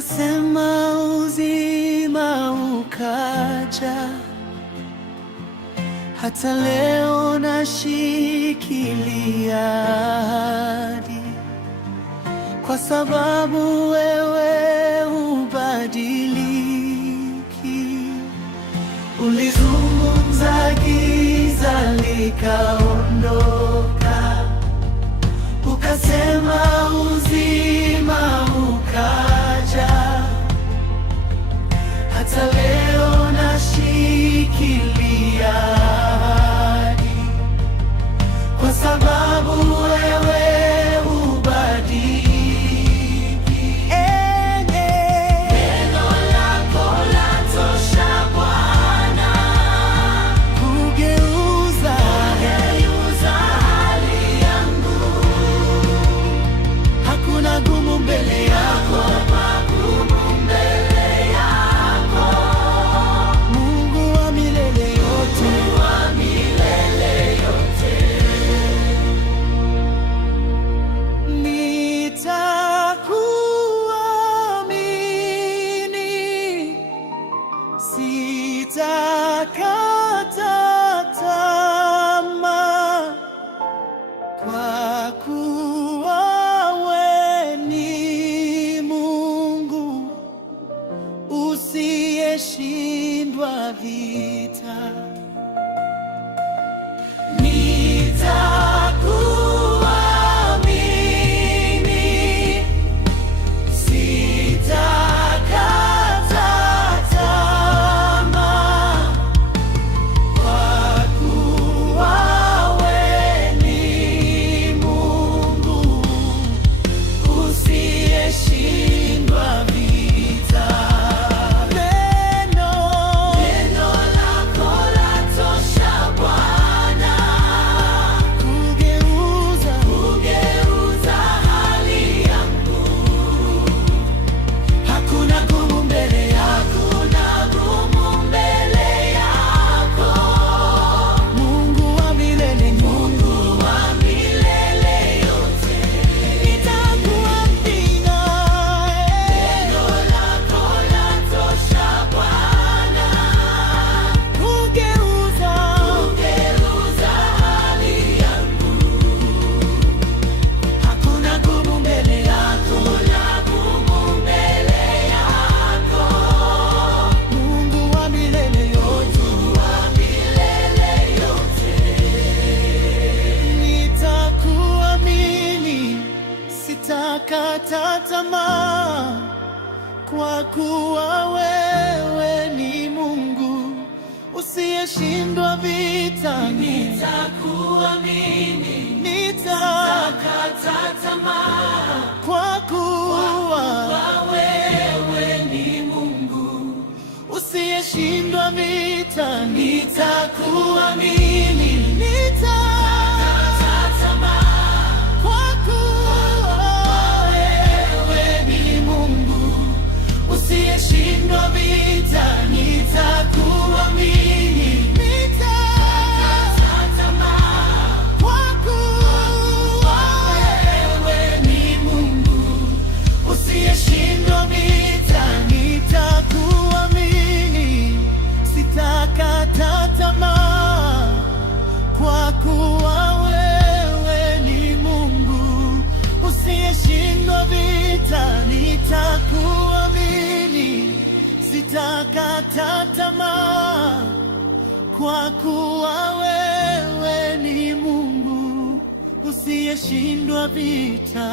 ukasema uzima ukaja. Hata leo nashikilia ahadi, kwa sababu wewe hubadiliki. Ulizungumza, giza likaondoka, ukasema uzima ukaja. Hata leo nashikilia ahadi, kwa sababu wewe hubadiliki. Neno lako latosha Bwana, kugeuza hali yangu. Hakuna gumu mbele yako, magumu mbele yako. Mungu wa milele yote, wa milele yote. Nitakuamini, sitakata tamaa, kwa kuwa wewe ni Mungu usiyeshindwa vita. Nitakuamini, sitakata tamaa, kwa kuwa wewe ni Mungu usiyeshindwa vita. Neno lako latosha Bwana, kugeuza hali yangu. Hakuna gumu mbele yako, na gumu mbele yako. Mungu wa milele, Mungu wa milele yote. Nitakuamini, neno lako latosha Bwana, kugeuza hali yangu. Hakuna gumu mbele yako, na gumu mbele yako. Mungu wa milele yote, wa milele yote. Nitakuamini, sitakata tamaa, kwa kuwa wewe ni Mungu usiyeshindwa vita. Nitakuamini, sitakata tamaa, kwa kuwa wewe ni Mungu usiyeshindwa vita. Nitakuamini, sitakata tamaa, kwa kuwa wewe ni Mungu usiyeshindwa vita. Nitakuamini, sitakata tamaa, kwa kuwa wewe ni Mungu usiyeshindwa vita. Nitakuamini, sitakata tamaa, kwa kuwa wewe ni Mungu usiyeshindwa vita. Nitakuamini, sitakata tamaa, kwa kuwa wewe ni Mungu usiyeshindwa vita.